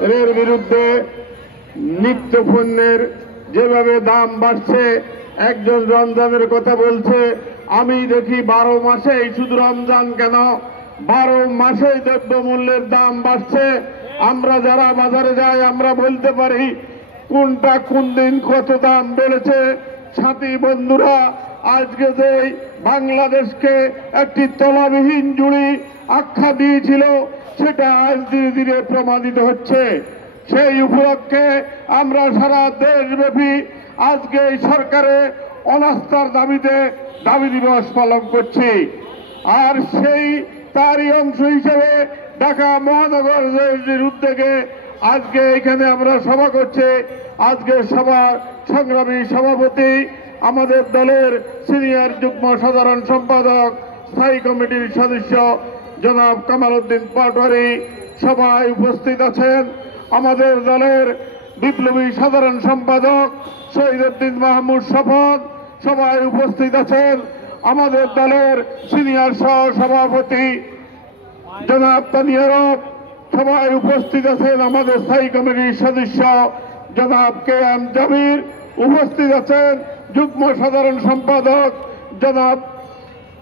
এর বিরুদ্ধে নিত্য পণ্যের যেভাবে দাম বাড়ছে, একজন রমজানের কথা বলছে, আমি দেখি বারো মাসেই শুধু রমজান কেন? বারো মাসেই দ্রব্য মূল্যের দাম বাড়ছে। আমরা যারা বাজারে যাই, আমরা বলতে পারি, কোনটা কোন দিন কত দাম বেড়েছে? সাথী বন্ধুরা, আজকে যে বাংলাদেশকে একটি তলাবিহীন জুড়ি আখ্যা দিয়েছিল, সেটা আজ ধীরে ধীরে প্রমাণিত হচ্ছে। সেই উপলক্ষে আমরা সারা দেশব্যাপী আজকে এই সরকারে অনাস্থার দাবিতে দাবি দিবস পালন করছি। আর সেই তারই অংশ হিসেবে ঢাকা মহানগরের উদ্যোগে আজকে এখানে আমরা সভা করছে। আজকে সভা সংগ্রামী সভাপতি আমাদের দলের সিনিয়র যুগ্ম সাধারণ সম্পাদক, স্থায়ী কমিটির সদস্য জনাব কামাল উদ্দিন পাটোয়ারি সভায় উপস্থিত আছেন আমাদের দলের বিপ্লবী সাধারণ সম্পাদক শহীদুদ্দিন মাহমুদ শপথ সবাই উপস্থিত আছেন আমাদের দলের সিনিয়র সহ সভাপতি জনাব তানিয়ারব সবাই উপস্থিত আছেন আমাদের স্থায়ী কমিটির সদস্য জনাব কে এম জাবির। উপস্থিত আছেন যুগ্ম সাধারণ সম্পাদক জনাব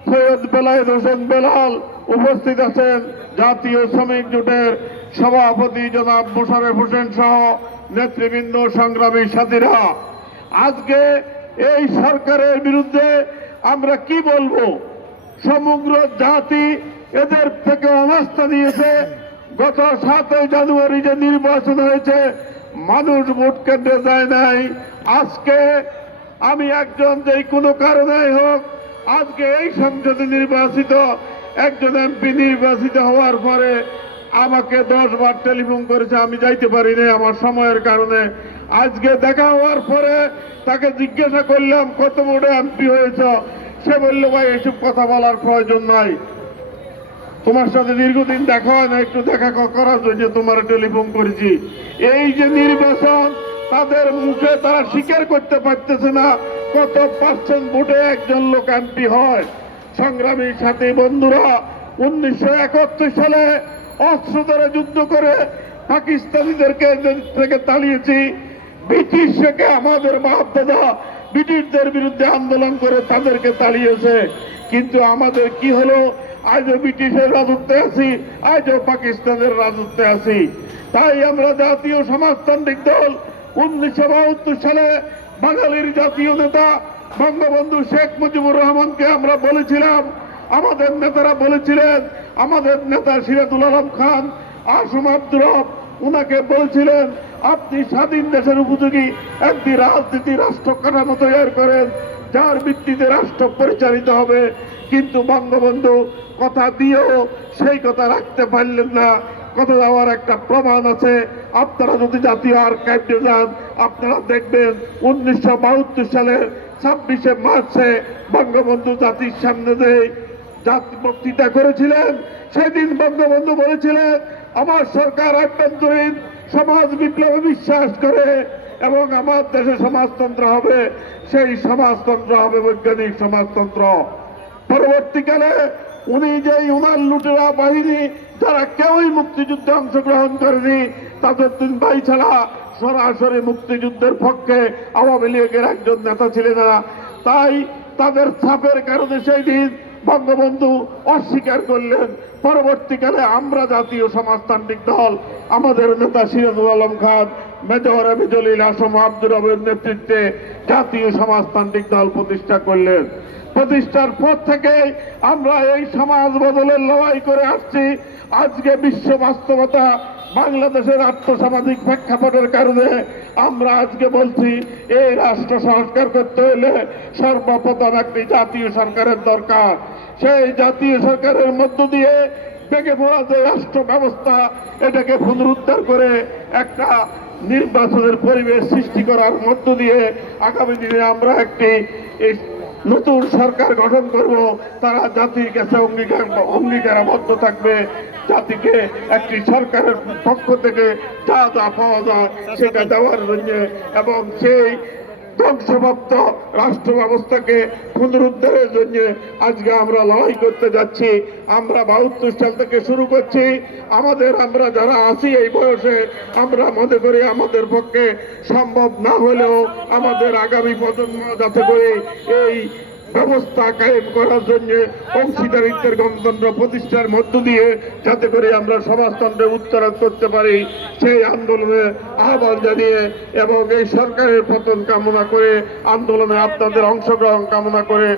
সৈয়দ বেলায়েত হোসেন বেলাল উপস্থিত আছেন জাতীয় শ্রমিক জোটের সভাপতি জনাব মোশারেফ হোসেন সহ নেতৃবৃন্দ, সংগ্রামী সাথীরা। আজকে এই সরকারের বিরুদ্ধে আমরা কি বলব? সমগ্র জাতি এদের থেকে অনাস্থা নিয়েছে। গত সাতই জানুয়ারি যে নির্বাচন হয়েছে, মানুষ ভোট কেন্দ্রে যায় নাই। আজকে আমি একজন যে কোনো কারণে হোক, আজকে এই সংসদে নির্বাচিত, একজন এমপি নির্বাচিত হওয়ার পরে আমাকে দশ বার টেলিফোন করেছে, আমি যাইতে পারি নাই আমার সময়ের কারণে। আজকে দেখা হওয়ার পরে তাকে জিজ্ঞাসা করলাম, কত ভোটে এমপি হয়েছ? সে বলল, ভাই, এসব কথা বলার প্রয়োজন নাই। তোমার সাথে দীর্ঘদিন দেখা হয় না, একটু দেখা করার জন্য তোমার টেলিফোন করেছি। এই যে নির্বাচন তাদের মুখে তারা স্বীকার করতে পারতেছে না কত পার্সেন্ট ভোটে একজন লোক এমপি হয়। সংগ্রামী সাথে বন্ধুরা, উনিশশো একাত্তর সালে অস্ত্র দ্বারা যুদ্ধ করে পাকিস্তানিদেরকে থেকে তাড়িয়েছি। ব্রিটিশ থেকে আমাদের দাদা ব্রিটিশদের বিরুদ্ধে আন্দোলন করে তাদেরকে তাড়িয়েছে। কিন্তু আমাদের কি হলো? আজও ব্রিটিশের রাজত্বে আছি, আজও পাকিস্তানের রাজত্বে আছি। তাই আমরা জাতীয় সমাজতান্ত্রিক দল উনিশশো বাহাত্তর সালে বাঙালির জাতীয় নেতা বঙ্গবন্ধু শেখ মুজিবুর রহমানকে আমরা বলেছিলাম। আমাদের নেতারা বলেছিলেন, আমাদের নেতা সিরাজুল আলম খান আসম আব্দুর ওনাকে বলছিলেন, আপনি স্বাধীন দেশের উপযোগী একটি রাজনীতি রাষ্ট্র কাঠামো তৈরি করেন, যার ভিত্তিতে রাষ্ট্র পরিচালিত হবে। কিন্তু বঙ্গবন্ধু কথা দিয়েও সেই কথা রাখতে পারলেন না। কথা যাওয়ার একটা প্রমাণ আছে। আপনারা যদি জাতীয় আর্কাইভে যান, আপনারা দেখবেন উনিশশো বাহাত্তর সালের ছাব্বিশে মার্চে বঙ্গবন্ধু জাতির সামনে দেয় জাতি বক্তৃতা করেছিলেন সেদিন বঙ্গবন্ধু বলেছিলেন, আমার সরকার আভ্যন্তরীণ সমাজ বিপ্লবে বিশ্বাস করে এবং আমার দেশে সমাজতন্ত্র হবে। সেই সমাজতন্ত্র হবে বৈজ্ঞানিক সমাজতন্ত্র। পরবর্তীকালে উনি যে উনার লুটেরা বাহিনী, যারা কেউই মুক্তিযুদ্ধে অংশগ্রহণ করেনি, তাদের দিন ভাই ছাড়া সরাসরি মুক্তিযুদ্ধের পক্ষে আওয়ামী লীগের একজন নেতা ছিলেন না। তাই তাদের ছাপের কারণে সেই দিন বঙ্গবন্ধু অস্বীকার করলেন, পরবর্তীকালে আমরা জাতীয় সমাজতান্ত্রিক দল, আমাদের নেতা সিরাজুল আলম খান মেজর জলিল আসম নেতৃত্বে জাতীয় সমাজতান্ত্রিক দল প্রতিষ্ঠা করলেন। প্রতিষ্ঠার পর থেকে আমরা এই সমাজ বদলের লড়াই করে আসছি। আজকে বিশ্ব বাস্তবতা বাংলাদেশের আর্থসামাজিক প্রেক্ষাপটের কারণে আমরা আজকে বলছি, এই রাষ্ট্র সংস্কার করতে হলে সর্বপ্রথম একটি জাতীয় সরকারের দরকার। সেই জাতীয় সরকারের মধ্য দিয়ে ভেঙে পড়া যে রাষ্ট্র ব্যবস্থা এটাকে পুনরুদ্ধার করে একটা নির্বাচনের পরিবেশ সৃষ্টি করার মধ্য দিয়ে আগামী দিনে আমরা একটি নতুন সরকার গঠন করব। তারা জাতির কাছে অঙ্গীকার অঙ্গীকারাবদ্ধ থাকবে। জাতিকে একটি সরকারের পক্ষ থেকে যা যা পাওয়া যায় সেটা দেওয়ার জন্য এবং সেই ধ্বংসপ্রাপ্ত রাষ্ট্র ব্যবস্থাকে পুনরুদ্ধারের জন্য আজকে আমরা লড়াই করতে যাচ্ছি। আমরা বাহাত্তর সাল থেকে শুরু করছি। আমাদের, আমরা যারা আছি এই বয়সে, আমরা মনে করি আমাদের পক্ষে সম্ভব না হলেও আমাদের আগামী প্রজন্ম যাতে করে এই ব্যবস্থা কায়েম করার জন্য অংশীদারিত্বের গণতন্ত্র প্রতিষ্ঠার মধ্য দিয়ে যাতে করে আমরা সমাজতন্ত্রে উত্তরণ করতে পারি, সেই আন্দোলনে আহ্বান জানিয়ে এবং এই সরকারের পতন কামনা করে আন্দোলনে আপনাদের অংশগ্রহণ কামনা করে